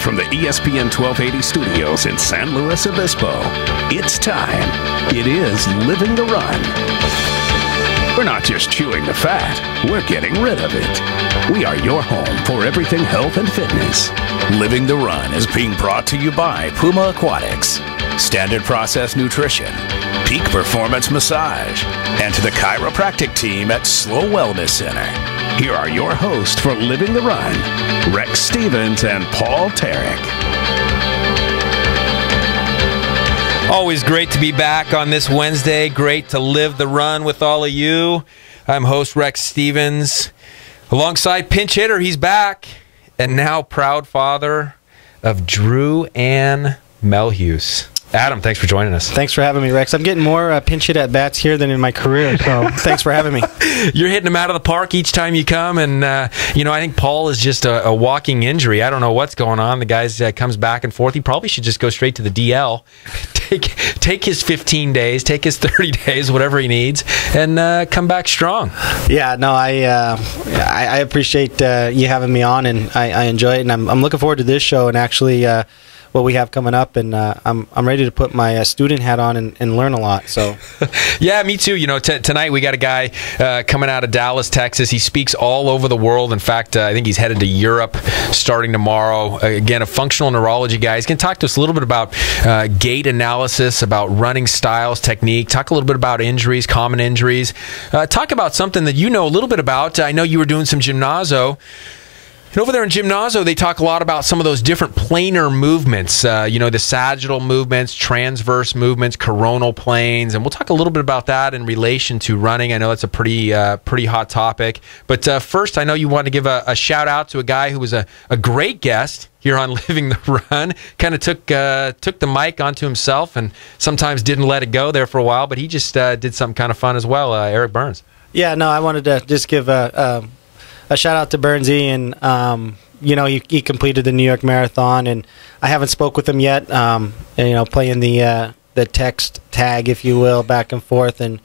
Live from the ESPN 1280 studios in San Luis Obispo, it's time. It is Living the Run. We're not just chewing the fat, we're getting rid of it. We are your home for everything health and fitness. Living the Run is being brought to you by Puma Aquatics, Standard Process Nutrition, Peak Performance Massage, and to the chiropractic team at Slow Wellness Center. Here are your hosts for Living the Run, Rex Stevens and Paul Tarek. Always great to be back on this Wednesday. Great to live the run with all of you. I'm host Rex Stevens. Alongside pinch hitter, he's back. And now proud father of Drew Ann Melhuse. Adam, thanks for joining us. Thanks for having me, Rex. I'm getting more pinch hit at bats here than in my career, so thanks for having me. You're hitting them out of the park each time you come, and I think Paul is just a walking injury. I don't know what's going on. The guy comes back and forth. He probably should just go straight to the DL, take his 15 days, take his 30 days, whatever he needs, and come back strong. Yeah, no, I appreciate you having me on, and I enjoy it, and I'm looking forward to this show and actually what we have coming up, and I'm ready to put my student hat on and learn a lot. So, yeah, me too. Tonight we got a guy coming out of Dallas, Texas. He speaks all over the world. In fact, I think he's headed to Europe starting tomorrow. Again, a functional neurology guy. He's going to talk to us a little bit about gait analysis, about running styles, technique. Talk a little bit about injuries, common injuries. Talk about something that you know a little bit about. I know you were doing some gymnazo. And over there in gymnazo, they talk a lot about some of those different planar movements, the sagittal movements, transverse movements, coronal planes, and we'll talk a little bit about that in relation to running. I know that's a pretty hot topic. But first, I know you want to give a shout-out to a guy who was a great guest here on Living the Run. Kind of took the mic onto himself and sometimes didn't let it go there for a while, but he just did something kind of fun as well, Eric Burns. Yeah, no, I wanted to just give a shout out to Burnsy, and he completed the New York Marathon, and I haven't spoke with him yet. Playing the text tag, if you will, back and forth, and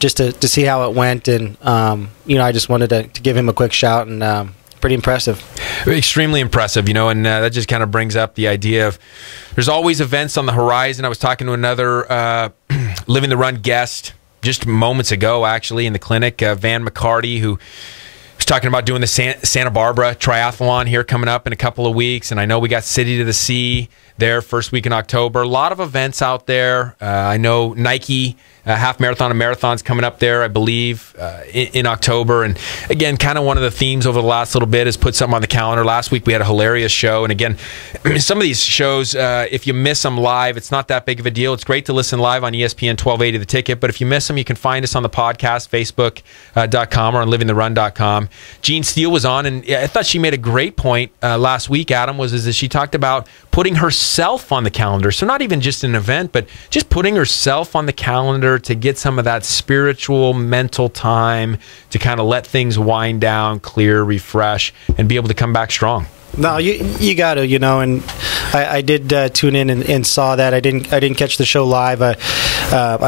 just to see how it went, and I just wanted to give him a quick shout, and pretty impressive. Extremely impressive, and that just kind of brings up the idea of there's always events on the horizon. I was talking to another Living the Run guest just moments ago, actually, in the clinic, Van McCarty, who was talking about doing the Santa Barbara triathlon here coming up in a couple of weeks, and I know we got City to the Sea there first week in October. A lot of events out there. I know Nike half marathon and marathons coming up there, I believe, in October. And again, kind of one of the themes over the last little bit is put something on the calendar. Last week we had a hilarious show. And again, some of these shows, if you miss them live, it's not that big of a deal. It's great to listen live on ESPN 1280 The Ticket. But if you miss them, you can find us on the podcast, Facebook.com or on livingtherun.com. Jean Steele was on, and I thought she made a great point last week, Adam, is that she talked about putting herself on the calendar. So not even just an event, but just putting herself on the calendar to get some of that spiritual, mental time to kind of let things wind down, clear, refresh, and be able to come back strong. No, you got to, and I did tune in and saw that. I didn't catch the show live. I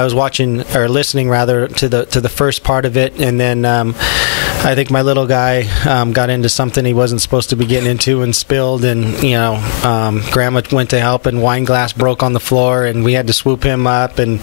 was watching or listening rather to the first part of it, and then I think my little guy got into something he wasn't supposed to be getting into and spilled, and Grandma went to help, and wine glass broke on the floor, and we had to swoop him up, and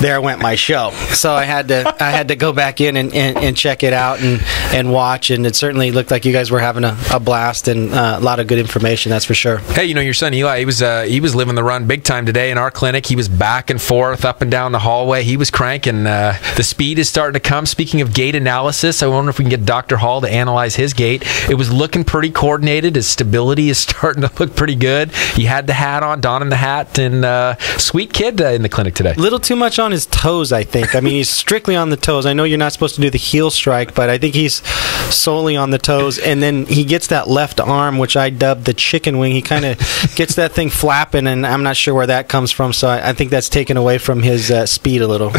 there went my show. So I had to go back in and check it out and watch, and it certainly looked like you guys were having a blast and a lot of good information, that's for sure. Hey, your son Eli, he was living the run big time today in our clinic. He was back and forth, up and down the hallway. He was cranking. The speed is starting to come. Speaking of gait analysis, I wonder if we can get Dr. Hall to analyze his gait. It was looking pretty coordinated. His stability is starting to look pretty good. He had the hat on, donning the hat, and sweet kid in the clinic today. A little too much on his toes, I think. I mean, he's strictly on the toes. I know you're not supposed to do the heel strike, but I think he's solely on the toes, and then he gets that left arm, which I dubbed the chicken wing. He kind of gets that thing flapping, and I'm not sure where that comes from, so I think that's taken away from his speed a little.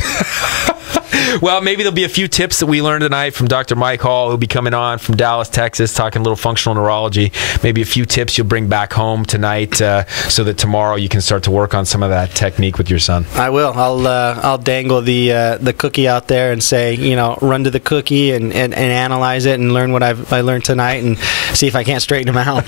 Well, maybe there'll be a few tips that we learned tonight from Dr. Mike Hall, who'll be coming on from Dallas, Texas, talking a little functional neurology. Maybe a few tips you'll bring back home tonight so that tomorrow you can start to work on some of that technique with your son. I will. I'll dangle the cookie out there and say, run to the cookie and analyze it and learn what I learned tonight and see if I can't straighten him out.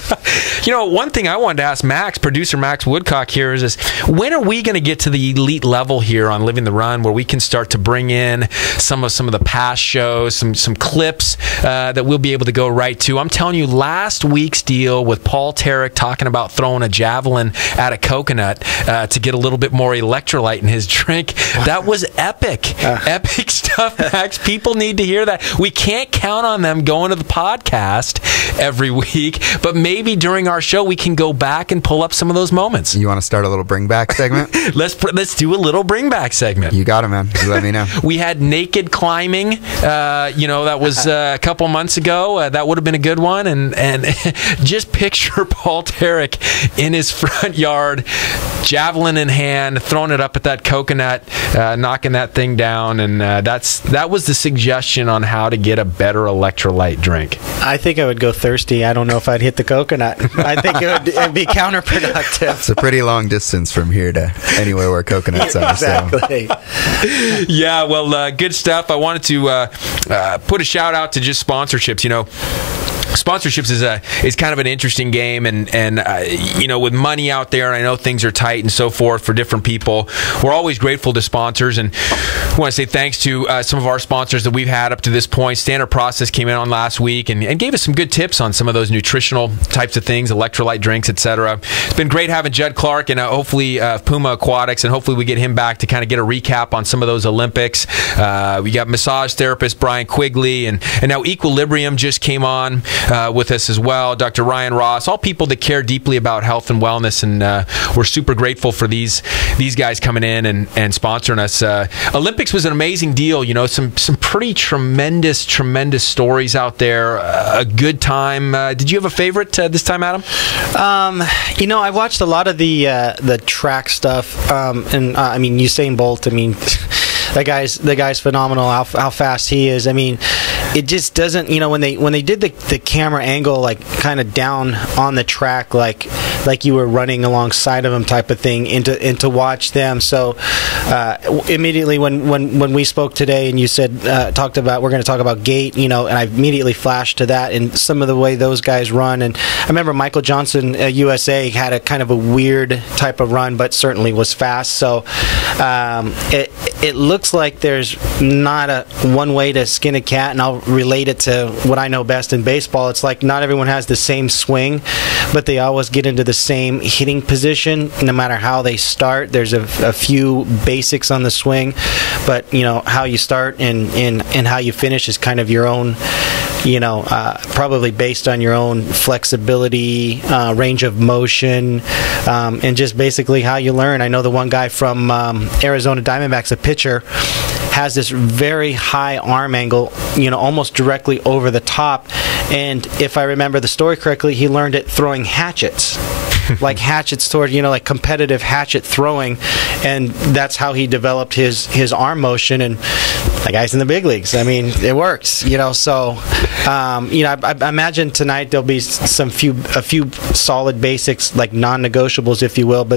One thing I wanted to ask Max, producer Max Woodcock here, is when are we going to get to the elite level here on Living the Run, where we can start to bring in some of the past shows, some clips that we'll be able to go right to? I'm telling you, last week's deal with Paul Tarek talking about throwing a javelin at a coconut to get a little bit more electrolyte in his drink, that was epic. Epic stuff, Max. People need to hear that. We can't count on them going to the podcast every week, but maybe during our show we can go back and pull up some of those moments. You want to start a little bring back segment? Let's do a little bring back segment. You got it, man. You let me know. We had naked climbing. That was a couple months ago. That would have been a good one. And just picture Paul Tarek in his front yard, javelin in hand, throwing it up at that coconut, knocking that thing down. And that was the suggestion on how to get a better electrolyte drink. I think I would go thirsty. I don't know if I'd hit the coconut. I think it'd be counterproductive. It's a pretty long distance from here to anywhere where coconuts are. Exactly. So. Yeah, well, good stuff. I wanted to put a shout out to just sponsorships. Sponsorships is kind of an interesting game, and with money out there, and I know things are tight and so forth for different people. We're always grateful to sponsors, and I want to say thanks to some of our sponsors that we've had up to this point. Standard Process came in on last week and gave us some good tips on some of those nutritional types of things, electrolyte drinks, etc. It's been great having Judd Clark and hopefully Puma Aquatics, and hopefully we get him back to kind of get a recap on some of those Olympics. We got massage therapist Brian Quigley, and now Equilibrium just came on with us as well. Dr. Ryan Ross, all people that care deeply about health and wellness, and we're super grateful for these guys coming in and sponsoring us. Olympics was an amazing deal. Some pretty tremendous stories out there. A good time. Did you have a favorite this time, Adam? I watched a lot of the track stuff, and Usain Bolt. The guy's phenomenal. How fast he is. It just doesn't. When they did the camera angle, like kind of down on the track, like you were running alongside of him, type of thing, and to watch them. So immediately when we spoke today, and you said we're going to talk about gait, and I immediately flashed to that and some of the way those guys run. And I remember Michael Johnson, USA, had a kind of a weird type of run, but certainly was fast. So it looks like there's not a one way to skin a cat, and I'll relate it to what I know best in baseball. It's like not everyone has the same swing, but they always get into the same hitting position no matter how they start. There's a few basics on the swing, but how you start and how you finish is kind of your own, probably based on your own flexibility, range of motion, and just basically how you learn. I know the one guy from Arizona Diamondbacks, a pitcher, has this very high arm angle, almost directly over the top. And if I remember the story correctly, he learned it throwing hatchets. Like hatchets toward, like competitive hatchet throwing, and that's how he developed his arm motion. And the guy's in the big leagues. It works, So, I imagine tonight there'll be a few solid basics, like non-negotiables, if you will.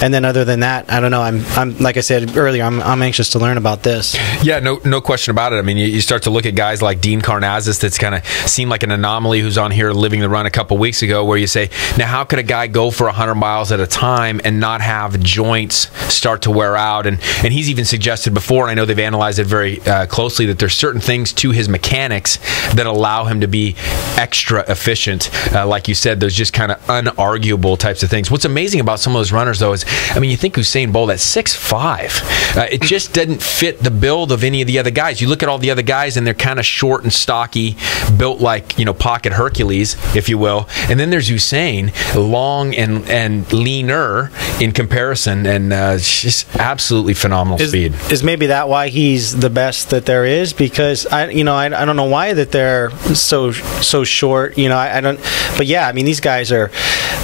And then other than that, I don't know. I'm like I said earlier, I'm anxious to learn about this. Yeah, no question about it. You start to look at guys like Dean Karnazes, that's kind of seemed like an anomaly, who's on here Living the Run a couple weeks ago, where you say, now how could a guy go for 100 miles at a time and not have joints start to wear out? And he's even suggested before, and I know they've analyzed it very closely, that there's certain things to his mechanics that allow him to be extra efficient. Like you said, those just kind of unarguable types of things. What's amazing about some of those runners, though, is, you think Usain Bolt at 6'5", it just doesn't fit the build of any of the other guys. You look at all the other guys, and they're kind of short and stocky, built like, pocket Hercules, if you will. And then there's Usain, long and leaner in comparison, and just absolutely phenomenal speed. Is maybe that why he's the best that there is? Because I don't know why that they're so short. I don't. But yeah, these guys are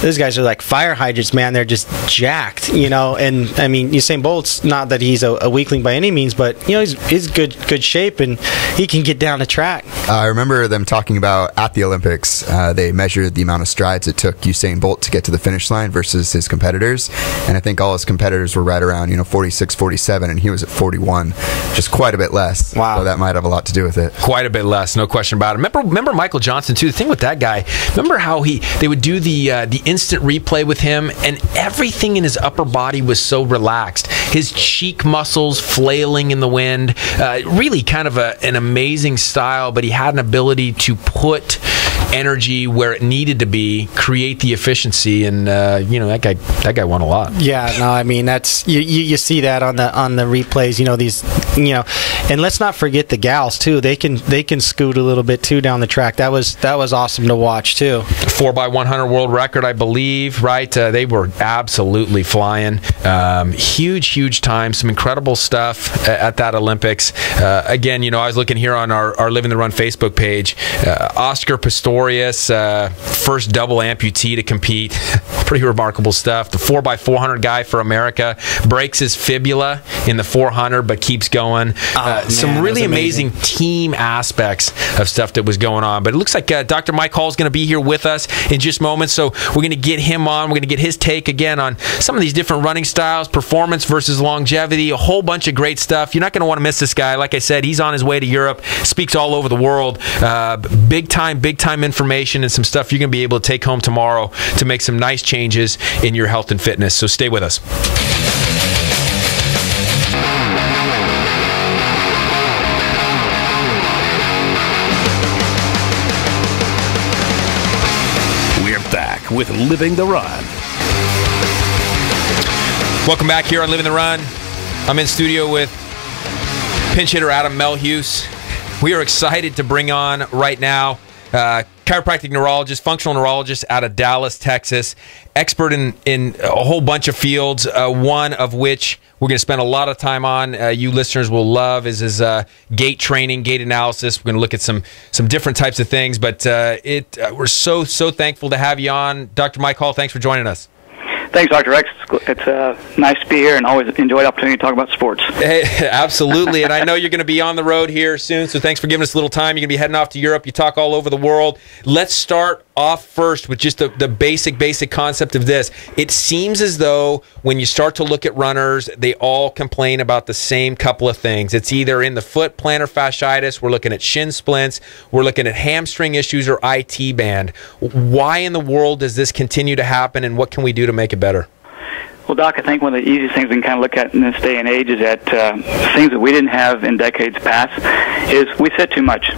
like fire hydrants, man. They're just jacked. And Usain Bolt's not that he's a weakling by any means, but he's good shape, and he can get down the track. I remember them talking about at the Olympics, they measured the amount of strides it took Usain Bolt to get to the finish line versus his competitors, and I think all his competitors were right around 46, 47, and he was at 41, just quite a bit less. Wow. So that might have a lot to do with it. Quite a bit less, no question about it. Remember Michael Johnson too. The thing with that guy, remember how they would do the instant replay with him, and everything in his upper body was so relaxed. His cheek muscles flailing in the wind. Really kind of an amazing style, but he had an ability to put energy where it needed to be, create the efficiency, and that guy won a lot. Yeah, no, I mean that's you see that on the replays. And let's not forget the gals too. They can scoot a little bit too down the track. That was awesome to watch too. 4x100 world record, I believe. Right, they were absolutely flying. Huge time. Some incredible stuff at that Olympics. Again, I was looking here on our Living the Run Facebook page. Oscar Pistorius, first double amputee to compete. Pretty remarkable stuff. The 4x400 guy for America breaks his fibula in the 400, but keeps going. Some really amazing team aspects of stuff that was going on. But it looks like Dr. Mike Hall is going to be here with us in just moments, so we're going to get him on. We're going to get his take again on some of these different running styles, performance versus longevity, a whole bunch of great stuff. You're not going to want to miss this guy. Like I said, he's on his way to Europe, speaks all over the world. Big time information and some stuff you're going to be able to take home tomorrow to make some nice changes in your health and fitness. So stay with us. We're back with Living the Run. Welcome back here on Living the Run. I'm in studio with pinch hitter Adam Melhuse. We are excited to bring on right now chiropractic neurologist, functional neurologist out of Dallas, Texas, expert in a whole bunch of fields, one of which we're going to spend a lot of time on. You listeners will love is his gait training, gait analysis. We're going to look at some different types of things, but we're so thankful to have you on. Dr. Mike Hall, thanks for joining us. Thanks, Dr. X. It's nice to be here and always enjoy the opportunity to talk about sports. Hey, absolutely, and I know you're going to be on the road here soon, so thanks for giving us a little time. You're going to be heading off to Europe. You talk all over the world. Let's start off first with just the basic concept of this. It seems as though when you start to look at runners, they all complain about the same couple of things. It's either in the foot, plantar fasciitis, we're looking at shin splints, we're looking at hamstring issues or IT band. Why in the world does this continue to happen, and what can we do to make it better? Well, Doc, I think one of the easiest things we can kind of look at in this day and age is that things that we didn't have in decades past is we sit too much.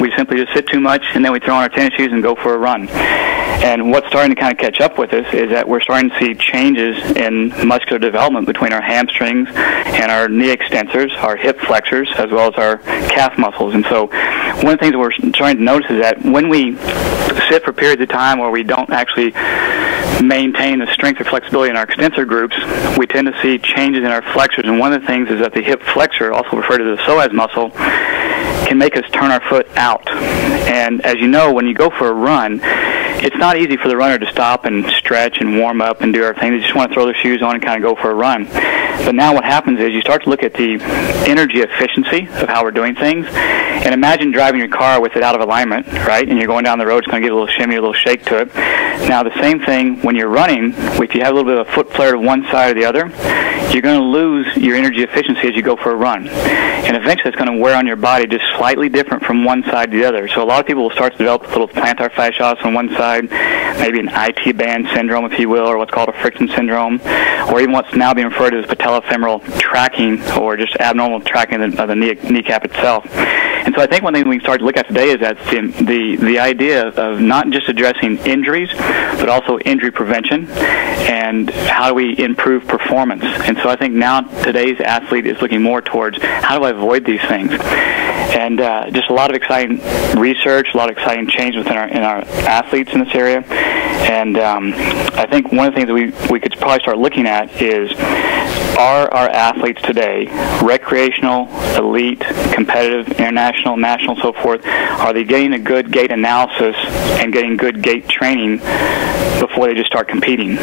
We simply just sit too much, and then we throw on our tennis shoes and go for a run. And what's starting to kind of catch up with us is that we're starting to see changes in muscular development between our hamstrings and our knee extensors, our hip flexors, as well as our calf muscles. And so one of the things that we're starting to notice is that when we sit for periods of time where we don't actually maintain the strength or flexibility in our extensor groups, we tend to see changes in our flexors. And one of the things is that the hip flexor, also referred to as the psoas muscle, can make us turn our foot out. And as you know, when you go for a run, it's not easy for the runner to stop and stretch and warm up and do everything. They just want to throw their shoes on and kind of go for a run. But now what happens is you start to look at the energy efficiency of how we're doing things. And imagine driving your car with it out of alignment, right? And you're going down the road, it's going to get a little shimmy, a little shake to it. Now the same thing when you're running, if you have a little bit of a foot flare to one side or the other, you're going to lose your energy efficiency as you go for a run. And eventually it's going to wear on your body just slightly different from one side to the other. So a lot of people will start to develop a little plantar fasciitis on one side, maybe an IT band syndrome, if you will, or what's called a friction syndrome, or even what's now being referred to as patellofemoral tracking, or just abnormal tracking of the kneecap itself. And so I think one thing we can start to look at today is that the idea of not just addressing injuries, but also injury prevention, and how do we improve performance. And so I think now today's athlete is looking more towards how do I avoid these things. And just a lot of exciting research, a lot of exciting change within our athletes in this area. And I think one of the things that we could probably start looking at is, are our athletes today, recreational, elite, competitive, international, national, so forth, are they getting a good gait analysis and getting good gait training before they just start competing?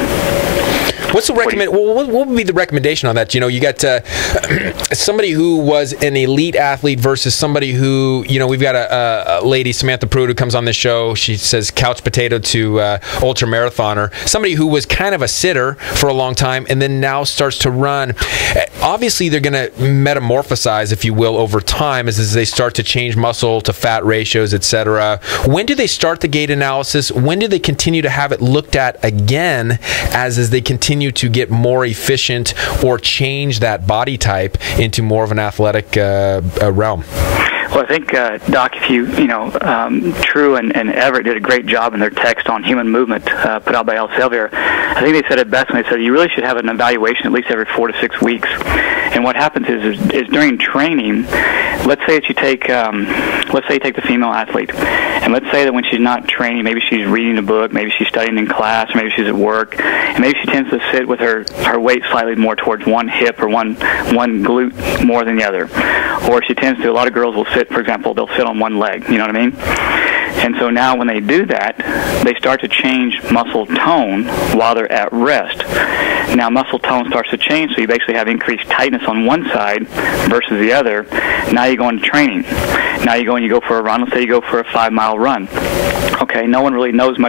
What's the what would be the recommendation on that? You know, you got somebody who was an elite athlete versus somebody who, you know, we've got a lady, Samantha Pruitt, who comes on the show. She says couch potato to ultra marathoner. Somebody who was kind of a sitter for a long time and then now starts to run. Obviously, they're going to metamorphosize, if you will, over time as they start to change muscle to fat ratios, etc. When do they start the gait analysis? When do they continue to have it looked at again as they continue to get more efficient or change that body type into more of an athletic realm? Well, I think, Doc, if you True and Everett did a great job in their text on human movement put out by Elsevier. I think they said it best when they said you really should have an evaluation at least every 4 to 6 weeks. And what happens is during training, let's say that you take the female athlete, and let's say that when she's not training, maybe she's reading a book, maybe she's studying in class, or maybe she's at work, and maybe she tends to sit with her weight slightly more towards one hip or one glute more than the other. Or she tends to, a lot of girls will sit, for example, they'll sit on one leg, you know what I mean? And so now when they do that, they start to change muscle tone while they're at rest. Now muscle tone starts to change, so you basically have increased tightness on one side versus the other. Now you go into training. Now you go for a run. Let's say you go for a 5-mile run. Okay, no one really notices.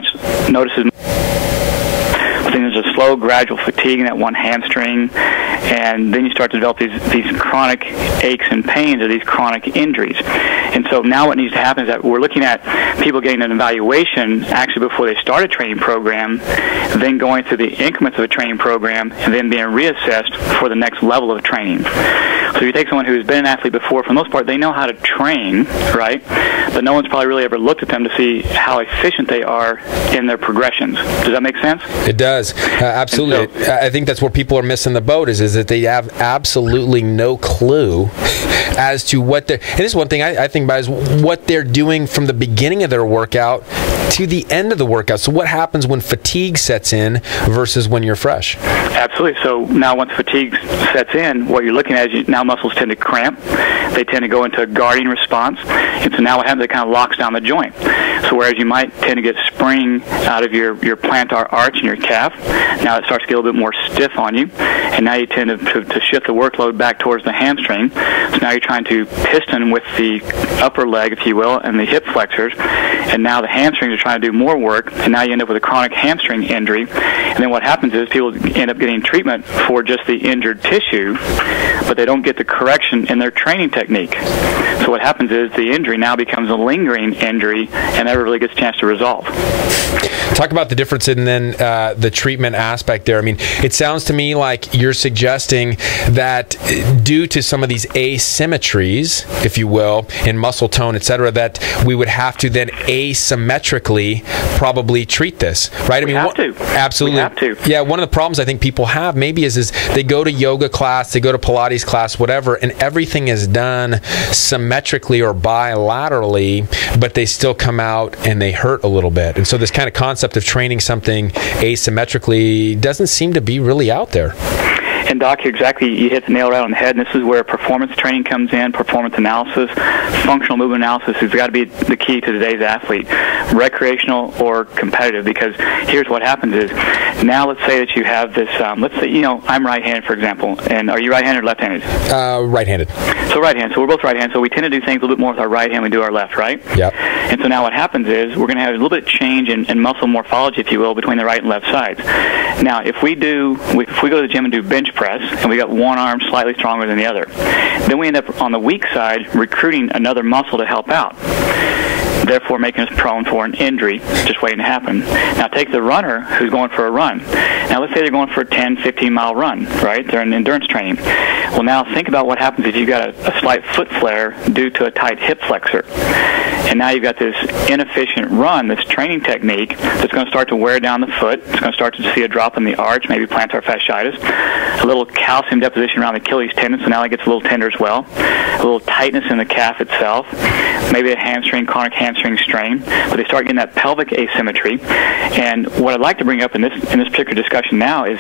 There's a slow, gradual fatigue in that one hamstring, and then you start to develop these chronic aches and pains or these chronic injuries. And so now what needs to happen is that we're looking at people getting an evaluation actually before they start a training program, then going through the increments of a training program, and then being reassessed for the next level of training. So if you take someone who's been an athlete before, for the most part, they know how to train, right? But no one's probably really ever looked at them to see how efficient they are in their progressions. Does that make sense? It does. Absolutely. So, I think that's where people are missing the boat is that they have absolutely no clue as to what they're... And this is one thing I think about is what they're doing from the beginning of their workout to the end of the workout. So what happens when fatigue sets in versus when you're fresh? Absolutely. So now once fatigue sets in, what you're looking at is now muscles tend to cramp. They tend to go into a guarding response. And so now what happens, it kind of locks down the joint. So whereas you might tend to get spring out of your plantar arch in your calf, now it starts to get a little bit more stiff on you. And now you tend to shift the workload back towards the hamstring. So now you're trying to piston with the upper leg, if you will, and the hip flexors. And now the hamstrings are trying to do more work. And now you end up with a chronic hamstring injury. And then what happens is people end up getting treatment for just the injured tissue, but they don't get the correction in their training technique. So what happens is the injury now becomes a lingering injury and never really gets a chance to resolve. Talk about the difference in then the treatment aspect there. I mean, it sounds to me like you're suggesting that due to some of these asymmetries, if you will, in muscle tone, etc., that we would have to then asymmetrically probably treat this, right? I mean, absolutely. We have to. Yeah, one of the problems I think people have maybe is they go to yoga class, they go to Pilates class, whatever, and everything is done symmetrically or bilaterally, but they still come out and they hurt a little bit. And so this kind of concept of training something asymmetrically doesn't seem to be really out there. And Doc, you hit the nail right on the head, and this is where performance training comes in, performance analysis, functional movement analysis has got to be the key to today's athlete, recreational or competitive, because here's what happens is, now let's say that you have this, let's say, I'm right-handed, for example, and are you right-handed or left-handed? Right-handed. So right-handed, so we're both right-handed, so we tend to do things a little bit more with our right hand than we do our left, right? Yep. And so now what happens is, we're going to have a little bit of change in muscle morphology, if you will, between the right and left sides. Now, if we go to the gym and do bench press, and we got one arm slightly stronger than the other, then we end up on the weak side recruiting another muscle to help out, therefore making us prone for an injury just waiting to happen. Now take the runner who's going for a run. Now let's say they're going for a 10, 15-mile run, right? They're in endurance training. Well, now think about what happens if you've got a slight foot flare due to a tight hip flexor. And now you've got this inefficient run, this training technique that's going to start to wear down the foot. It's going to start to see a drop in the arch, maybe plantar fasciitis, a little calcium deposition around the Achilles tendon, so now it gets a little tender as well, a little tightness in the calf itself, maybe a hamstring, chronic hamstring strain, but they start getting that pelvic asymmetry. And what I'd like to bring up in this particular discussion now is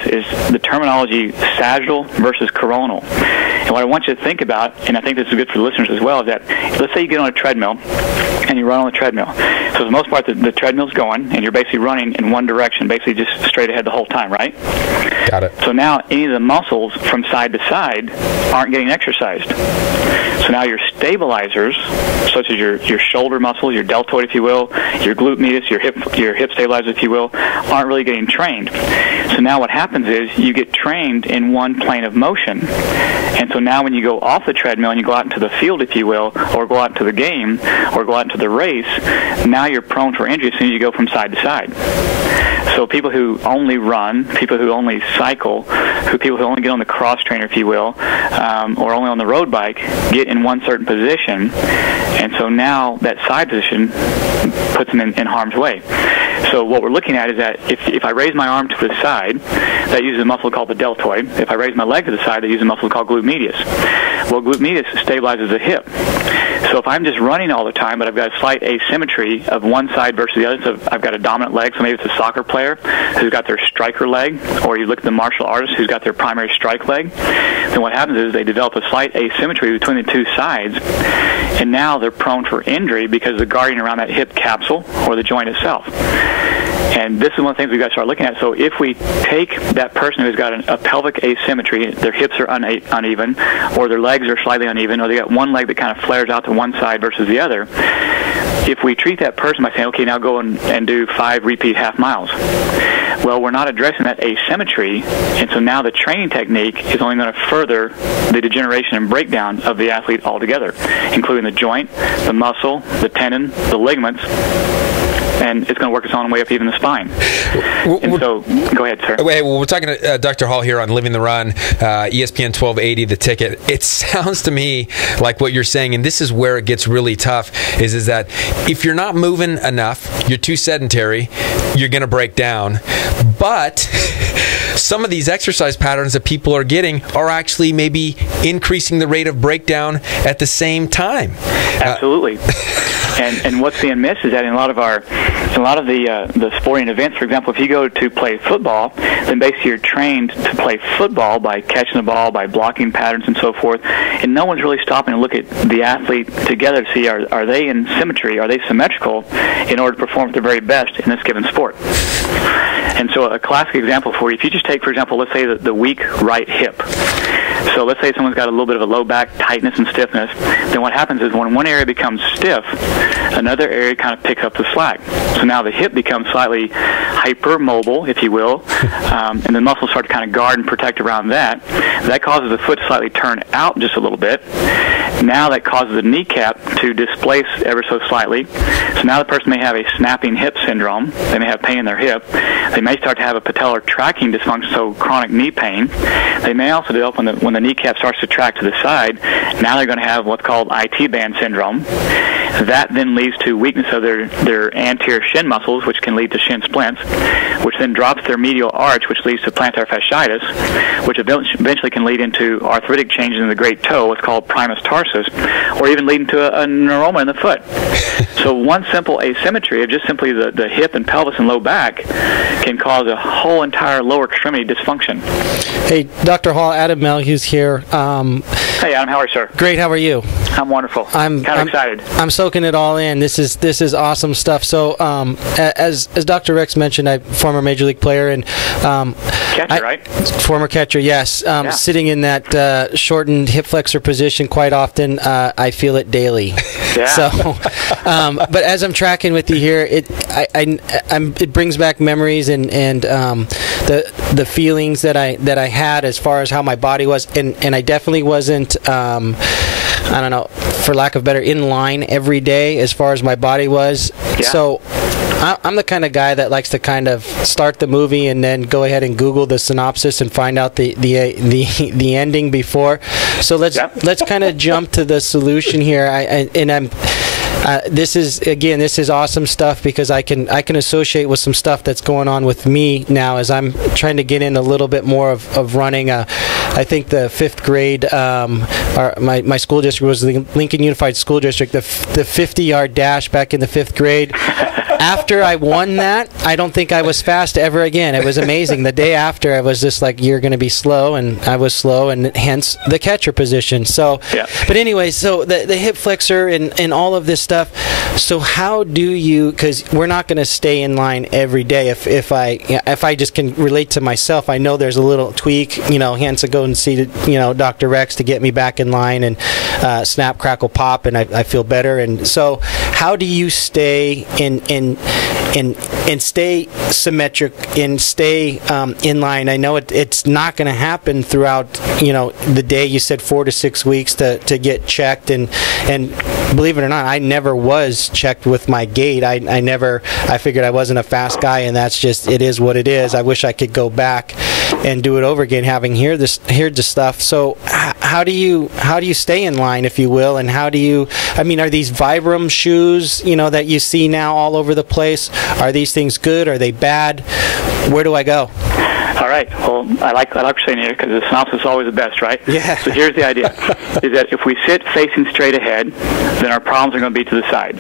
the terminology sagittal versus coronal. And what I want you to think about, and I think this is good for the listeners as well, is that let's say you get on a treadmill and and you run on the treadmill. So for the most part, the treadmill's going, and you're basically running in one direction, basically just straight ahead the whole time, right? Got it. So now any of the muscles from side to side aren't getting exercised. So now your stabilizers, such as your shoulder muscles, your deltoid, if you will, your glute medius, your hip stabilizers, if you will, aren't really getting trained. So now what happens is you get trained in one plane of motion. And so now when you go off the treadmill and you go out into the field, if you will, or go out into the game, or go out into the race, now you're prone for injury as soon as you go from side to side. So people who only run, people who only cycle, people who only get on the cross trainer, if you will, or only on the road bike, get in one certain position, and so now that side position puts them in harm's way. So what we're looking at is that if I raise my arm to the side, that uses a muscle called the deltoid. If I raise my leg to the side, that uses a muscle called glute medius. Well, glute medius stabilizes the hip. So if I'm just running all the time, but I've got a slight asymmetry of one side versus the other, so I've got a dominant leg, so maybe it's a soccer player who's got their striker leg, or you look at the martial artist who's got their primary strike leg, then what happens is they develop a slight asymmetry between the two sides, and now they're prone for injury because they're guarding around that hip capsule or the joint itself. And this is one of the things we've got to start looking at. So if we take that person who's got a pelvic asymmetry, their hips are uneven, or their legs are slightly uneven, or they got one leg that kind of flares out to one side versus the other, if we treat that person by saying, okay, now go and do 5 repeat half miles, well, we're not addressing that asymmetry, and so now the training technique is only going to further the degeneration and breakdown of the athlete altogether, including the joint, the muscle, the tendon, the ligaments, and it's going to work its own way up even the spine. And so, go ahead, sir. Well, we're talking to Dr. Hall here on Living the Run, ESPN 1280, The Ticket. It sounds to me like what you're saying, and this is where it gets really tough, is that if you're not moving enough, you're too sedentary, you're going to break down. But some of these exercise patterns that people are getting are actually maybe increasing the rate of breakdown at the same time. Absolutely. And what's being missed is that in a lot of the sporting events, for example, if you go to play football, then basically you're trained to play football by catching the ball, by blocking patterns and so forth, and no one's really stopping to look at the athlete together to see are they in symmetry, are they symmetrical in order to perform at their very best in this given sport. And so a classic example for you, if you just take, for example, let's say the weak right hip. So let's say someone's got a little bit of a low back tightness and stiffness, then what happens is when one area becomes stiff, another area kind of picks up the slack. So now the hip becomes slightly hypermobile, if you will, and the muscles start to kind of guard and protect around that. That causes the foot to slightly turn out just a little bit. Now that causes the kneecap to displace ever so slightly. So now the person may have a snapping hip syndrome. They may have pain in their hip. They may start to have a patellar tracking dysfunction, so chronic knee pain. They may also develop when the kneecap starts to track to the side. Now they're going to have what's called IT band syndrome. That then leads to weakness of their anterior shin muscles, which can lead to shin splints, which then drops their medial arch, which leads to plantar fasciitis, which eventually can lead into arthritic changes in the great toe, what's called primus tarsus, or even leading to a neuroma in the foot. So one simple asymmetry of just simply the hip and pelvis and low back can cause a whole entire lower extremity dysfunction. Hey, Dr. Hall, Adam Melhuse here. Hey, Adam, how are you, sir? Great, how are you? I'm wonderful. I'm kind of excited. I'm soaking it all in. This is awesome stuff. So, as Dr. Rex mentioned, I'm a former Major League player and catcher, right? Former catcher, yes. Yeah. Sitting in that shortened hip flexor position quite often, I feel it daily. Yeah. So, but as I'm tracking with you here, it brings back memories and the feelings that I had as far as how my body was, and I definitely wasn't I don't know, for lack of better, in line every day as far as my body was. Yeah. So I'm the kind of guy that likes to kind of start the movie and then go ahead and Google the synopsis and find out the ending before. So let's kind of jump to the solution here. This is awesome stuff because I can associate with some stuff that's going on with me now as I'm trying to get in a little bit more of running. I think the 5th grade, my school district was the Lincoln Unified School District. The 50-yard dash back in the 5th grade, after I won that, I don't think I was fast ever again. It was amazing. The day after, I was just like, you're going to be slow, and I was slow, and hence the catcher position. So, but anyway, so the hip flexor and all of this stuff. So how do you, because we're not going to stay in line every day. If I just can relate to myself, I know there's a little tweak, hence I go and see, Dr. Rex to get me back in line, and snap, crackle, pop, and I feel better. And so how do you stay and stay symmetric and stay in line? I know it's not going to happen throughout, the day. You said 4 to 6 weeks to get checked, and believe it or not, I never was checked with my gait. I figured I wasn't a fast guy, and that's just, it is what it is. I wish I could go back and do it over again, having heard the stuff. So how do you stay in line, if you will, and how do you, are these Vibram shoes, that you see now all over the place, are these things good? Are they bad? Where do I go? All right. Well, I like what you're saying here, because the synopsis is always the best, right? Yeah. So here's the idea, is that if we sit facing straight ahead, then our problems are going to be to the side,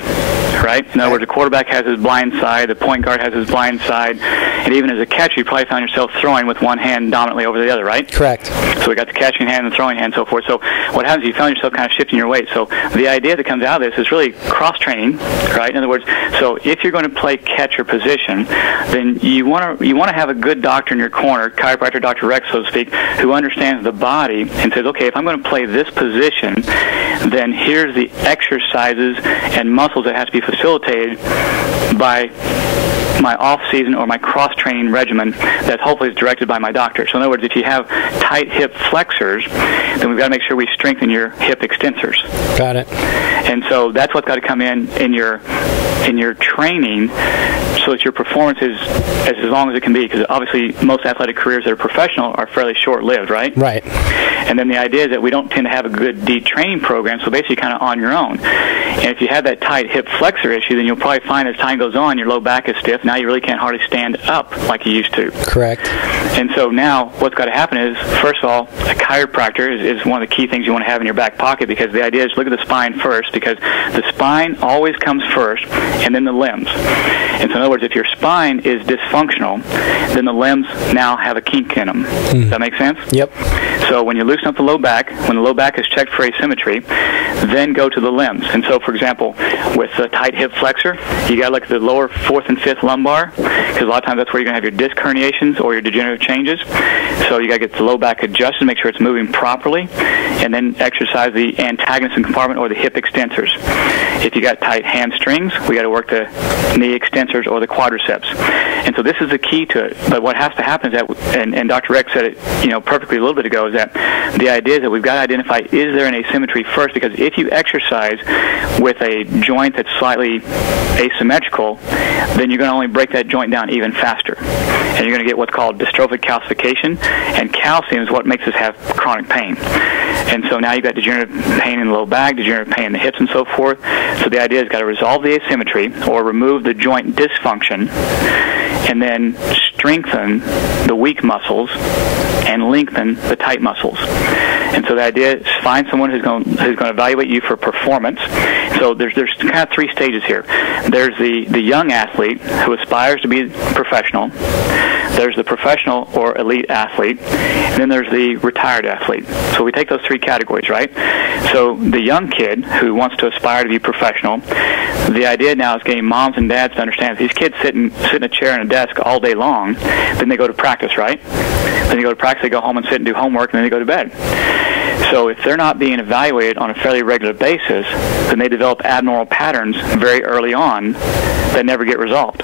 right? In other words, the quarterback has his blind side, the point guard has his blind side, and even as a catcher, you probably found yourself throwing with one hand dominantly over the other, right? Correct. So we got the catching hand and the throwing hand and so forth. So what happens is you found yourself kind of shifting your weight. So the idea that comes out of this is really cross-training, right? In other words, so if you're going to play catcher position, then you want to have a good doctor in your corner, chiropractor, Dr. Rex, so to speak, who understands the body and says, okay, if I'm going to play this position, then here's the exercises and muscles that have to be facilitated by my off-season or my cross-training regimen that hopefully is directed by my doctor. So in other words, if you have tight hip flexors, then we've got to make sure we strengthen your hip extensors. Got it. And so that's what's got to come in your training, so that your performance is as long as it can be, because obviously most athletic careers that are professional are fairly short-lived, right? Right. And then the idea is that we don't tend to have a good deep training program, so basically kind of on your own. And if you have that tight hip flexor issue, then you'll probably find as time goes on, your low back is stiff. Now you really can't hardly stand up like you used to. Correct. And so now what's got to happen is, first of all, a chiropractor is one of the key things you want to have in your back pocket, because the idea is look at the spine first, because the spine always comes first, and then the limbs. And so in other words, if your spine is dysfunctional, then the limbs now have a kink in them. Does that make sense? Yep. So when you loosen up the low back, when the low back is checked for asymmetry, then go to the limbs. And so, for example, with a tight hip flexor, you got to look at the lower 4th and 5th lumbar, because a lot of times that's where you're going to have your disc herniations or your degenerative changes. So you got to get the low back adjusted, make sure it's moving properly, and then exercise the antagonist compartment or the hip extensors. If you got tight hamstrings, we got to work the knee extensors or the quadriceps. And so this is the key to it. But what has to happen is that, and Dr. Rex said it, perfectly a little bit ago, is that the idea is that we've got to identify, is there an asymmetry first? Because if you exercise with a joint that's slightly asymmetrical, then you're going to only break that joint down even faster. And you're going to get what's called dystrophic calcification, and calcium is what makes us have chronic pain. And so now you've got degenerative pain in the low back, degenerative pain in the hips and so forth. So the idea is got to resolve the asymmetry or remove the joint dysfunction, and then strengthen the weak muscles and lengthen the tight muscles. And so the idea is find someone who's going to evaluate you for performance. So there's kind of 3 stages here. There's the young athlete who aspires to be professional. There's the professional or elite athlete, and then there's the retired athlete. So we take those 3 categories, right? So the young kid who wants to aspire to be professional, the idea now is getting moms and dads to understand that these kids sit in a chair and a desk all day long, then they go to practice, right? Then they go to practice, they go home and sit and do homework, and then they go to bed. So if they're not being evaluated on a fairly regular basis, then they develop abnormal patterns very early on that never get resolved.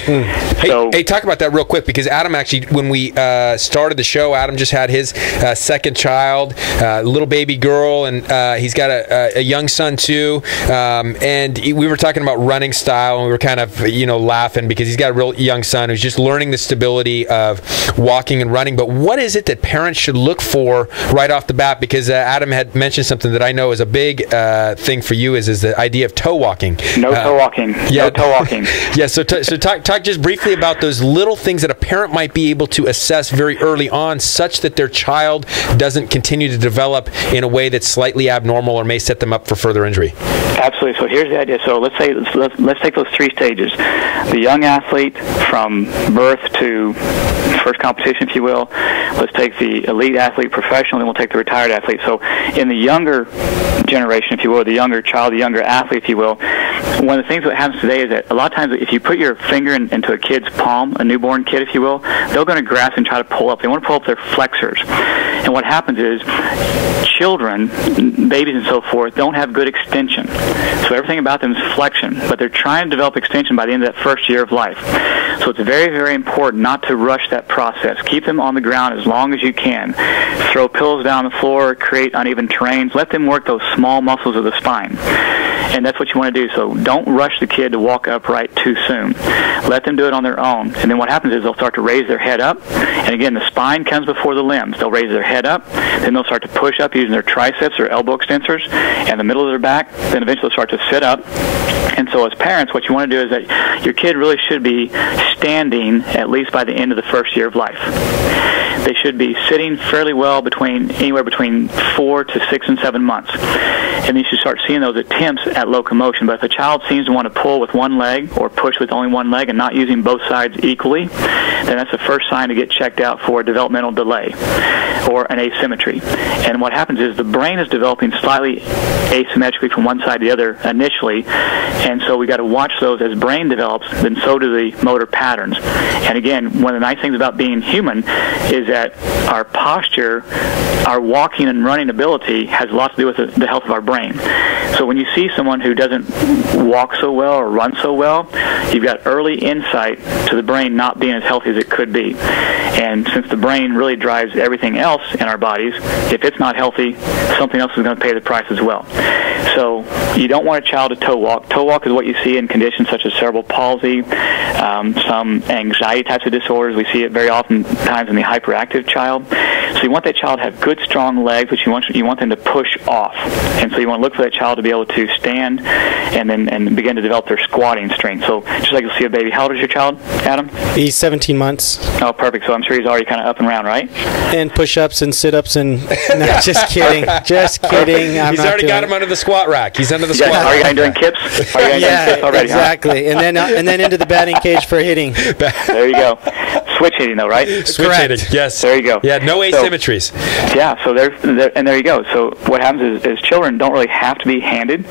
Hey, talk about that real quick, because Adam actually, when we started the show, Adam just had his second child, little baby girl, and he's got a young son too. And we were talking about running style, and we were kind of laughing because he's got a real young son who's just learning the stability of walking and running. But what is it that parents should look for right off the bat? Because Adam had mentioned something that I know is a big thing for you is the idea of toe walking. No toe walking. Yeah. No toe walking. Yeah. So talk talk just briefly about those little things that a parent might be able to assess very early on, such that their child doesn't continue to develop in a way that's slightly abnormal or may set them up for further injury? Absolutely. So here's the idea. So let's take those 3 stages. The young athlete from birth to first competition, if you will. Let's take the elite athlete, professional, then we'll take the retired athlete. So in the younger generation, if you will, the younger child, the younger athlete, if you will, one of the things that happens today is that a lot of times if you put your finger into a kid's palm, a newborn kid, if you will, they're going to grasp and try to pull up. They want to pull up their flexors. And what happens is children, babies and so forth, don't have good extension. So everything about them is flexion, but they're trying to develop extension by the end of that first year of life. So it's very, very important not to rush that process. Keep them on the ground as long as you can. Throw pillows down the floor, create uneven terrains. Let them work those small muscles of the spine. And that's what you want to do. So don't rush the kid to walk upright too soon. Let them do it on their own. And then what happens is they'll start to raise their head up. And again, the spine comes before the limbs. They'll raise their head up. Then they'll start to push up using their triceps or elbow extensors and the middle of their back. Then eventually they'll start to sit up. And so as parents, what you want to do is that your kid really should be standing at least by the end of the first year of life. They should be sitting fairly well anywhere between 4 to 6 and 7 months. And you should start seeing those attempts at locomotion. But if a child seems to want to pull with one leg or push with only one leg and not using both sides equally, then that's the first sign to get checked out for a developmental delay or an asymmetry. And what happens is the brain is developing slightly asymmetrically from one side to the other initially, and so we got to watch those as brain develops, then so do the motor patterns. And again, one of the nice things about being human is that our posture, our walking and running ability has a lot to do with the health of our brain. So when you see someone who doesn't walk so well or run so well, you've got early insight to the brain not being as healthy as it could be. And since the brain really drives everything else in our bodies, if it's not healthy, something else is going to pay the price as well. So you don't want a child to toe walk. Toe walk is what you see in conditions such as cerebral palsy, some anxiety types of disorders. We see it very often times in the hyperactive child. So you want that child to have good, strong legs, which you want them to push off. And so you want to look for that child to be able to stand and begin to develop their squatting strength. So just like you'll see a baby. How old is your child, Adam? He's 17 months. Oh, perfect. So I'm sure he's already kind of up and around, right? And push-ups and sit-ups and no, just kidding. Just kidding. He's already got him under the squat rack. He's under the squat rack. Are you doing kips? Are you doing kips already? Exactly. Huh? And then into the batting cage for hitting. There you go. Switch hitting, though, right? Switch hitting, yes. There you go. Yeah, no asymmetries. So there you go. So what happens is children don't really have to be handed.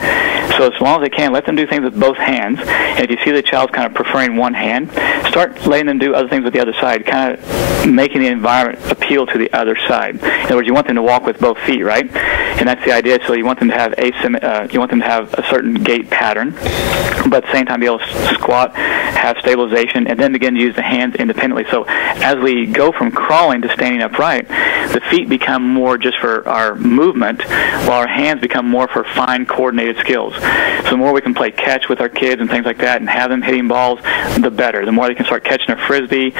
So as long as they can, let them do things with both hands. And if you see the child's kind of preferring one hand, start letting them do other things with the other side, kind of making the environment appeal to the other side. In other words, you want them to walk with both feet, right? And that's the idea. So you want them to have a certain gait pattern, but at the same time be able to squat, have stabilization, and then begin to use the hands independently. So as we go from crawling to standing upright, the feet become more just for our movement, while our hands become more for fine coordinated skills. So the more we can play catch with our kids and things like that and have them hitting balls, the better. The more they can start catching a frisbee,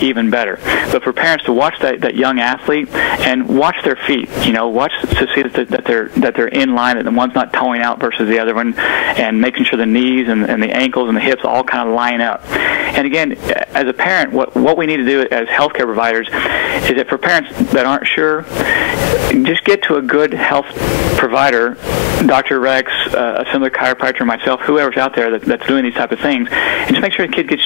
even better. But for parents to watch that young athlete and watch their feet, watch to see that they're in line, that the one's not toeing out versus the other one, and making sure the knees and the ankles and the hips all kind of line up. And again, as a parent, what we need to do as healthcare providers is that for parents that aren't sure, just get to a good health provider, Dr. Rex, a similar chiropractor, myself, whoever's out there that's doing these type of things, and just make sure the kid gets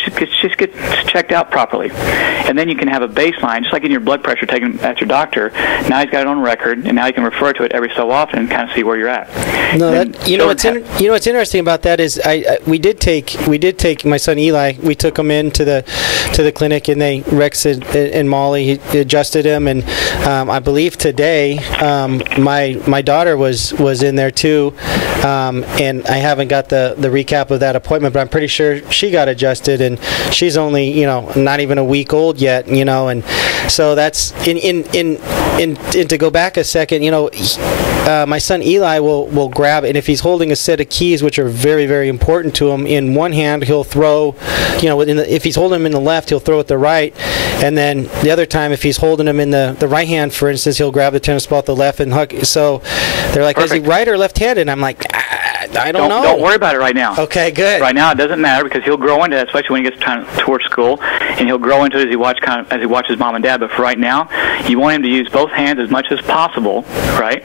checked out properly. And then you can have a baseline, just like in your blood pressure taken at your doctor. Now he's got it on record, and now you can refer to it every so often and kind of see where you're at. No, what's interesting about that is we did take my son Eli. We took him into the clinic, and Rex and Molly adjusted him, and I believe today my daughter was in there too, and I haven't got the recap of that appointment, but I'm pretty sure she got adjusted, and she's only not even a week old yet, and so that's in to go back a second, my son Eli will grab, and if he's holding a set of keys, which are very, very important to him, in one hand he'll throw, if he's holding them in the left, he'll throw it the right, and then the other time, if he's holding them in the right hand, for instance, he'll grab the tennis ball with the left and hug. So they're like, Perfect. Is he right or left-handed? And I'm like, I don't know. Don't worry about it right now. Okay, good. Right now, it doesn't matter because he'll grow into it, especially when he gets towards school, and he'll grow into it as he watches mom and dad. But for right now, you want him to use both hands as much as possible, right?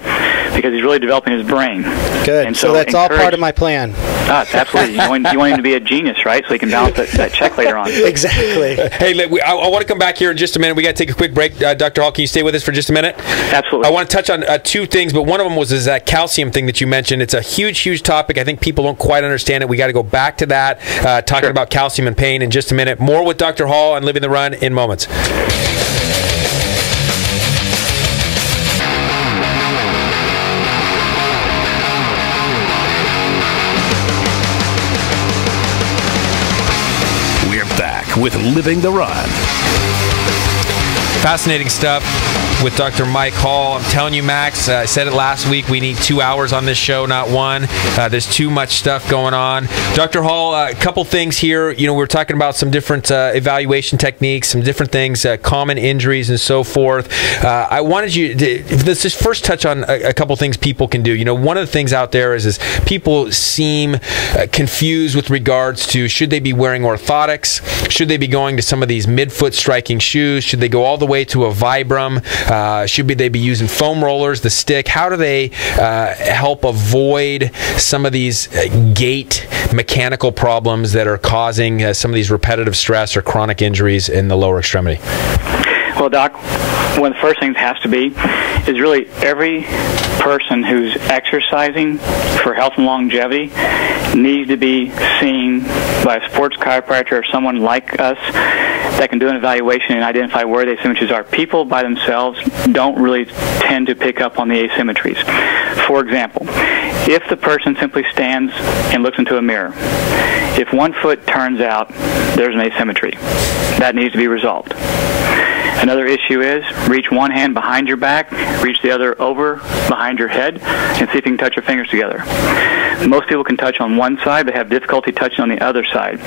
Because he's really developing his brain. Good. And so that's all part of my plan. Absolutely. You want him to be a genius, right? So he can balance that check later on. Exactly. Hey, I want to come back here in just a minute. We got to take a quick break. Dr. Hall, can you stay with us for just a minute? Absolutely. I want to touch on two things, but one of them was that calcium thing that you mentioned. It's a huge, huge topic. I think people don't quite understand it. We got to go back to that, talking about calcium and pain in just a minute. More with Dr. Hall on Living the Run in moments. We're back with Living the Run. Fascinating stuff with Dr. Mike Hall. I'm telling you, Max, I said it last week, we need 2 hours on this show, not one. There's too much stuff going on. Dr. Hall, a couple things here. You know, we're talking about some different evaluation techniques, some different things, common injuries and so forth. I wanted you to, let's just first touch on a couple things people can do. You know, one of the things out there is people seem confused with regards to should they be wearing orthotics? Should they be going to some of these midfoot striking shoes? Should they go all the way to a Vibram? Should they be using foam rollers, the stick? How do they help avoid some of these gait mechanical problems that are causing some of these repetitive stress or chronic injuries in the lower extremity? Well, Doc, one of the first things has to be is really every person who's exercising for health and longevity needs to be seen by a sports chiropractor or someone like us that can do an evaluation and identify where the asymmetries are. People by themselves don't really tend to pick up on the asymmetries. For example, if the person simply stands and looks into a mirror, if one foot turns out, there's an asymmetry. That needs to be resolved. Another issue is reach one hand behind your back, reach the other over behind your head, and see if you can touch your fingers together. Most people can touch on one side but have difficulty touching on the other side.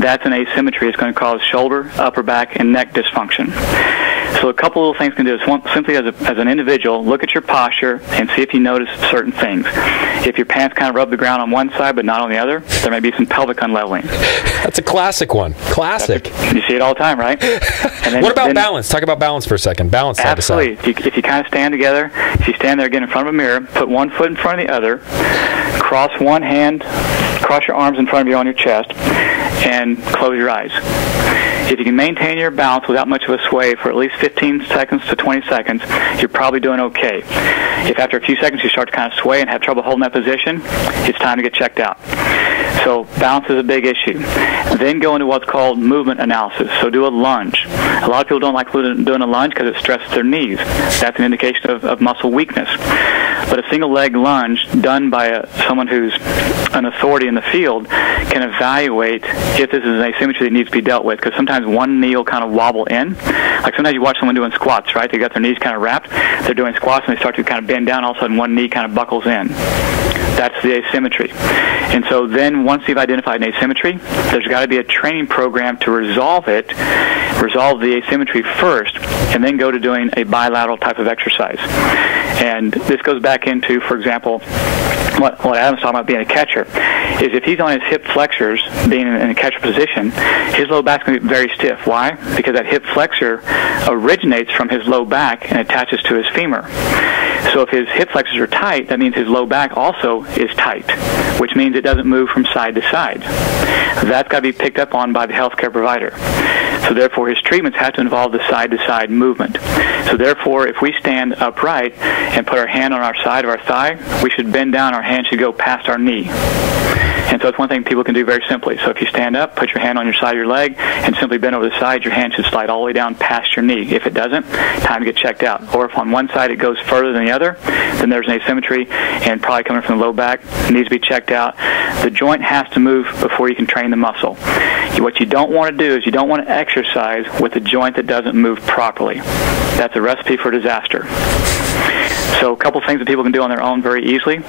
That's an asymmetry. It's going to cause shoulder, upper back, and neck dysfunction. So a couple little things you can do is simply as an individual, look at your posture and see if you notice certain things. If your pants kind of rub the ground on one side but not on the other, there may be some pelvic unleveling. That's a classic one. Classic. You see it all the time, right? And then, what about balance? Talk about balance for a second. Balance side to side. Absolutely. If you kind of stand together, if you stand there again in front of a mirror, put one foot in front of the other, cross one hand, cross your arms in front of you on your chest, and close your eyes. If you can maintain your balance without much of a sway for at least 15 seconds to 20 seconds, you're probably doing okay. If after a few seconds you start to kind of sway and have trouble holding that position, it's time to get checked out. So balance is a big issue. Then go into what's called movement analysis. So do a lunge. A lot of people don't like doing a lunge because it stresses their knees. That's an indication of muscle weakness. But a single leg lunge done by someone who's an authority in the field can evaluate if this is an asymmetry that needs to be dealt with, because sometimes one knee will kind of wobble in. Like sometimes you watch someone doing squats, right? They got their knees kind of wrapped. They're doing squats and they start to kind of bend down. All of a sudden one knee kind of buckles in. That's the asymmetry. And so then once you've identified an asymmetry, there's got to be a training program to resolve it, resolve the asymmetry first, and then go to doing a bilateral type of exercise. And this goes back into, for example, what Adam's talking about being a catcher, is if he's on his hip flexors, being in a catcher position, his low back's going to be very stiff. Why? Because that hip flexor originates from his low back and attaches to his femur. So if his hip flexors are tight, that means his low back also is tight, which means it doesn't move from side to side. That's got to be picked up on by the healthcare provider. So therefore, his treatments have to involve the side-to-side movement. So therefore, if we stand upright and put our hand on our side of our thigh, we should bend down. Our hand should go past our knee. And so it's one thing people can do very simply. So if you stand up, put your hand on your side of your leg, and simply bend over the side, your hand should slide all the way down past your knee. If it doesn't, time to get checked out. Or if on one side it goes further than the other, then there's an asymmetry, and probably coming from the low back, it needs to be checked out. The joint has to move before you can train the muscle. What you don't want to do is you don't want to exercise with a joint that doesn't move properly. That's a recipe for disaster. So a couple things that people can do on their own very easily,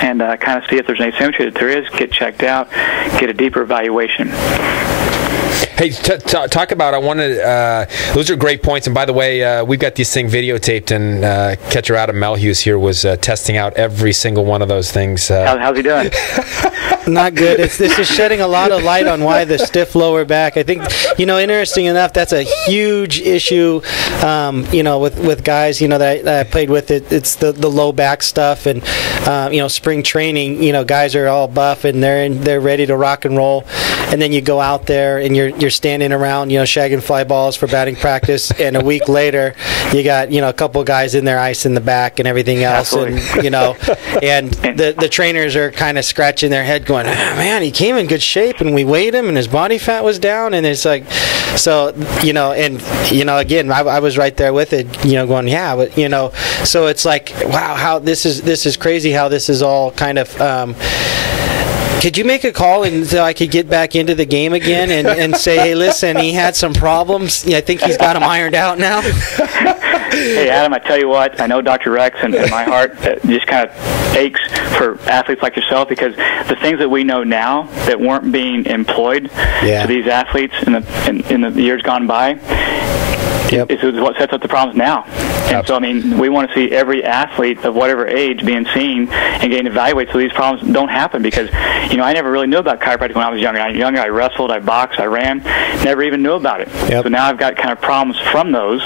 and kind of see if there's an asymmetry that there is, get checked out, get a deeper evaluation. Hey, talk about, I wanted, those are great points. And by the way, we've got this thing videotaped, and catcher Adam Melhuse here was testing out every single one of those things. How's he doing? Not good. This is shedding a lot of light on why the stiff lower back. I think, interesting enough, that's a huge issue, with guys, that I played with. It's the low back stuff, and, spring training, guys are all buff and they're ready to rock and roll. And then you go out there and you're standing around, shagging fly balls for batting practice, and a week later you got, a couple of guys in there icing the back and everything else. Absolutely. And, and the trainers are kind of scratching their head going, man, he came in good shape and we weighed him and his body fat was down. And it's like, so, again, I was right there with it, going, yeah, but, so it's like, wow, how this is crazy how this is all kind of, could you make a call so I could get back into the game again and say, hey, listen, he had some problems. I think he's got them ironed out now. Hey, Adam, I tell you what, I know Dr. Rex and my heart just kind of aches for athletes like yourself, because the things that we know now that weren't being employed to these athletes in the years gone by, Yep. It's what sets up the problems now. And so, we want to see every athlete of whatever age being seen and getting evaluated so these problems don't happen, because, I never really knew about chiropractic when I was younger. I wrestled, I boxed, I ran, never even knew about it. Yep. So now I've got kind of problems from those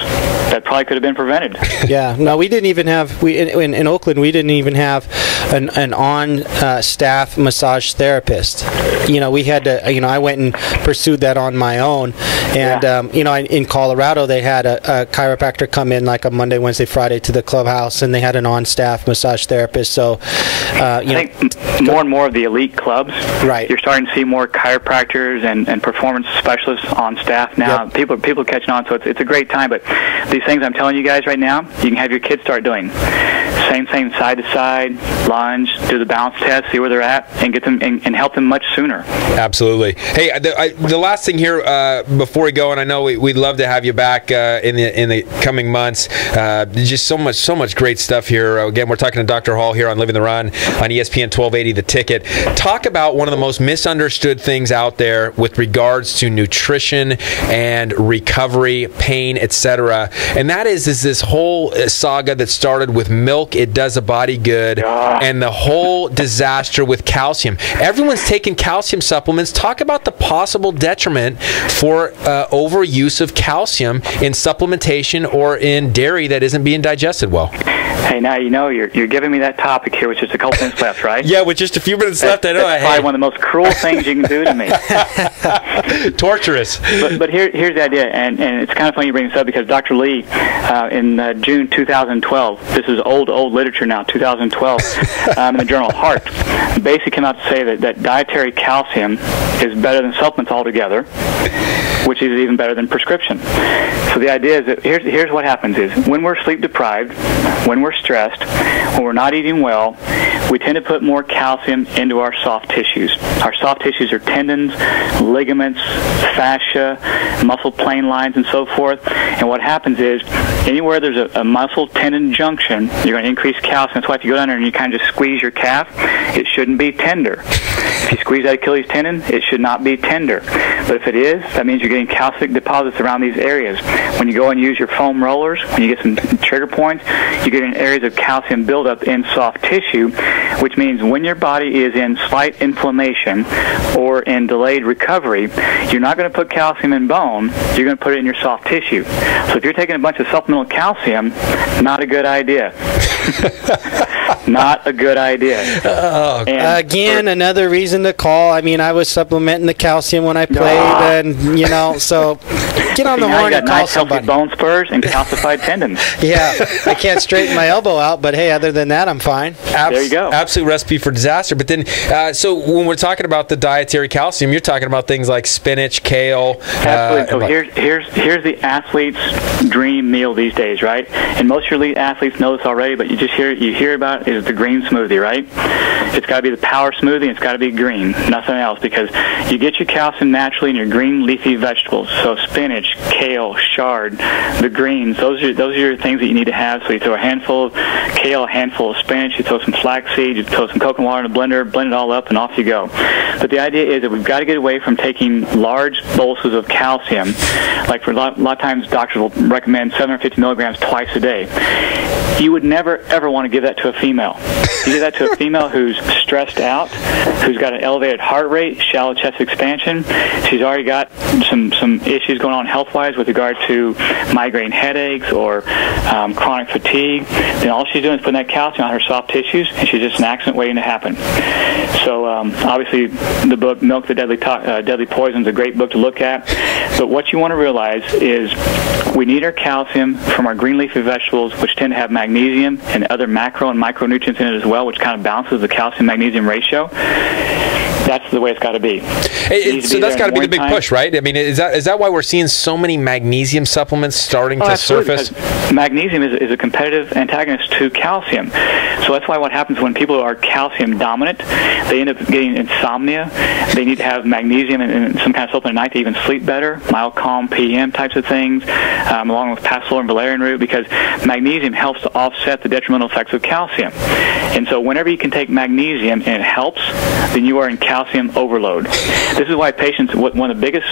that probably could have been prevented. Yeah. No, we didn't even have, in Oakland, we didn't even have an on-staff massage therapist. We had to, I went and pursued that on my own. And, in Colorado, they had a chiropractor come in like a Monday, Wednesday, Friday to the clubhouse, and they had an on-staff massage therapist. So, I think more and more of the elite clubs, right, you're starting to see more chiropractors and performance specialists on staff now. Yep. People are catching on, so it's a great time. But these things I'm telling you guys right now, you can have your kids start doing. Same side to side, lunge, do the balance test, see where they're at, and get them and help them much sooner. Absolutely. Hey, the last thing here before we go, and I know we'd love to have you back in the coming months. Just so much great stuff here. Again, we're talking to Dr. Hall here on Living the Run on ESPN 1280 The Ticket. Talk about one of the most misunderstood things out there with regards to nutrition and recovery, pain, etc. And that is this whole saga that started with milk. It does a body good, and the whole disaster with calcium. Everyone's taking calcium supplements. Talk about the possible detriment for overuse of calcium in supplementation or in dairy that isn't being digested well. Hey, now you're giving me that topic here with just a couple minutes left, right? Yeah, with just a few minutes left, I know. That's probably one of the most cruel things you can do to me. Torturous. But here's the idea, and it's kind of funny you bring this up, because Dr. Lee, in June 2012, this is old literature now, 2012, in the journal Heart, basically came out to say that dietary calcium is better than supplements altogether, which is even better than prescription. So the idea is that here's what happens is, when we're sleep deprived, when we're stressed, when we're not eating well, we tend to put more calcium into our soft tissues. Our soft tissues are tendons, ligaments, fascia, muscle plane lines, and so forth. And what happens is, anywhere there's a muscle-tendon junction, you're going to increase calcium. That's why if you go down there and you kind of just squeeze your calf, it shouldn't be tender. If you squeeze that Achilles tendon, it should not be tender. But if it is, that means you're getting calcium deposits around these areas. When you go and use your foam rollers, when you get some trigger points, you get in areas of calcium buildup in soft tissue, which means when your body is in slight inflammation or in delayed recovery, you're not going to put calcium in bone, you're going to put it in your soft tissue. So if you're taking a bunch of supplemental calcium, not a good idea. Not a good idea. Again, another reason to call. I was supplementing the calcium when I played, and so get on the horn and call somebody. Bone spurs and calcified tendons. Yeah, I can't straighten my elbow out, but hey, other than that, I'm fine. There you go. Absolute recipe for disaster. But then, so when we're talking about the dietary calcium, you're talking about things like spinach, kale. Absolutely. So here's the athlete's dream meal these days, right? And most of your elite athletes know this already, but you hear about it, is the green smoothie, right? It's got to be the power smoothie, and it's got to be green, nothing else, because you get your calcium naturally in your green leafy vegetables. So spinach, spinach, kale, chard, the greens. Those are your things that you need to have. So you throw a handful of kale, a handful of spinach, you throw some flaxseed, you throw some coconut water in a blender, blend it all up, and off you go. But the idea is that we've got to get away from taking large boluses of calcium. Like for a lot of times, doctors will recommend 750 milligrams twice a day. You would never, ever want to give that to a female. You give that to a female who's stressed out, who's got an elevated heart rate, shallow chest expansion. She's already got some issues going on health-wise with regard to migraine headaches or chronic fatigue. Then all she's doing is putting that calcium on her soft tissues, and she's just an accident waiting to happen. So obviously the book Milk the Deadly Poison is a great book to look at. But what you want to realize is we need our calcium from our green leafy vegetables, which tend to have magnesium and other macro and micronutrients in it as well, which kind of balances the calcium-magnesium ratio. That's the way it's got to be. So that's got to be the big push, right? I mean, is that why we're seeing so many magnesium supplements starting to surface? Magnesium is a competitive antagonist to calcium. So that's why what happens when people are calcium dominant, they end up getting insomnia. They need to have magnesium and some kind of supplement at night to even sleep better, mild calm PM types of things, along with passiflora and valerian root, because magnesium helps to offset the detrimental effects of calcium. And so whenever you can take magnesium and it helps, then you are in calcium overload. This is why patients, one of the biggest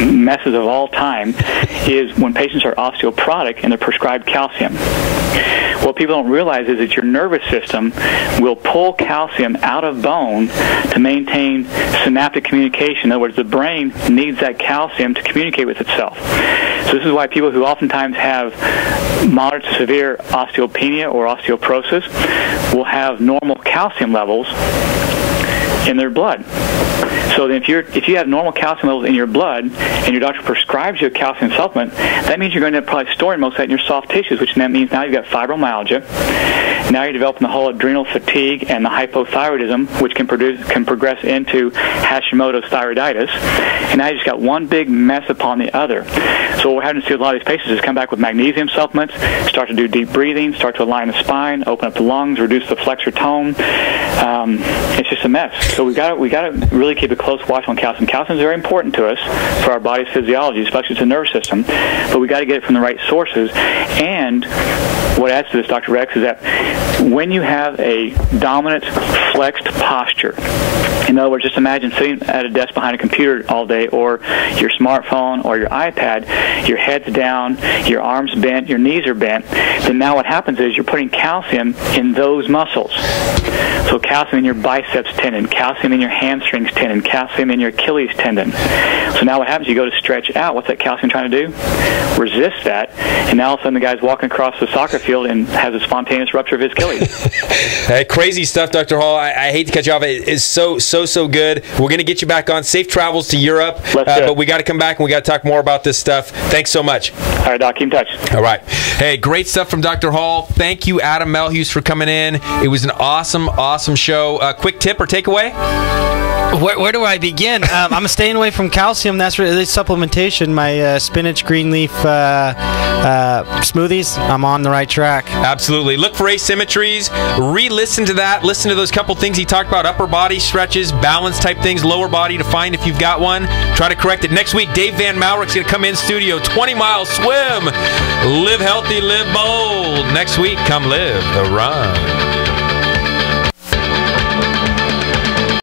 messes of all time is when patients are osteoporotic and they're prescribed calcium. What people don't realize is that your nervous system will pull calcium out of bone to maintain synaptic communication. In other words, the brain needs that calcium to communicate with itself. So this is why people who oftentimes have moderate to severe osteopenia or osteoporosis will have normal calcium levels in their blood. So then if you have normal calcium levels in your blood and your doctor prescribes you a calcium supplement, that means you're going to probably store most of that in your soft tissues, which then means now you've got fibromyalgia. Now you're developing the whole adrenal fatigue and the hypothyroidism, which can progress into Hashimoto's thyroiditis. And now you just got one big mess upon the other. So what we're having to see with a lot of these patients is come back with magnesium supplements, start to do deep breathing, start to align the spine, open up the lungs, reduce the flexor tone. It's just a mess. So we got to really keep a close watch on calcium. Calcium is very important to us for our body's physiology, especially to the nervous system. But we got to get it from the right sources. And what adds to this, Dr. Rex, is that when you have a dominant flexed posture, in other words, just imagine sitting at a desk behind a computer all day, or your smartphone or your iPad, your head's down, your arms bent, your knees are bent, then now what happens is you're putting calcium in those muscles. So calcium in your biceps tendon, calcium in your hamstrings tendon, calcium in your Achilles tendon. So now what happens, you go to stretch out. What's that calcium trying to do? Resist that. And now all of a sudden the guy's walking across the soccer field and has a spontaneous rupture of his Achilles. Hey, crazy stuff, Dr. Hall. I hate to cut you off. It is so good. We're going to get you back on. Safe travels to Europe. But we got to come back and we got to talk more about this stuff. Thanks so much. All right, Doc. Keep in touch. All right. Hey, great stuff from Dr. Hall. Thank you, Adam Melhuse, for coming in. It was an awesome show. Quick tip or takeaway? Where do I begin? I'm staying away from calcium. That's really supplementation. My spinach, green leaf smoothies. I'm on the right track. Absolutely. Look for asymmetries. Re-listen to that. Listen to those couple things he talked about. Upper body stretches, balance type things, lower body to find if you've got one. Try to correct it. Next week, Dave Van Malrick's going to come in studio. 20-mile swim. Live healthy, live bold. Next week, come live the run.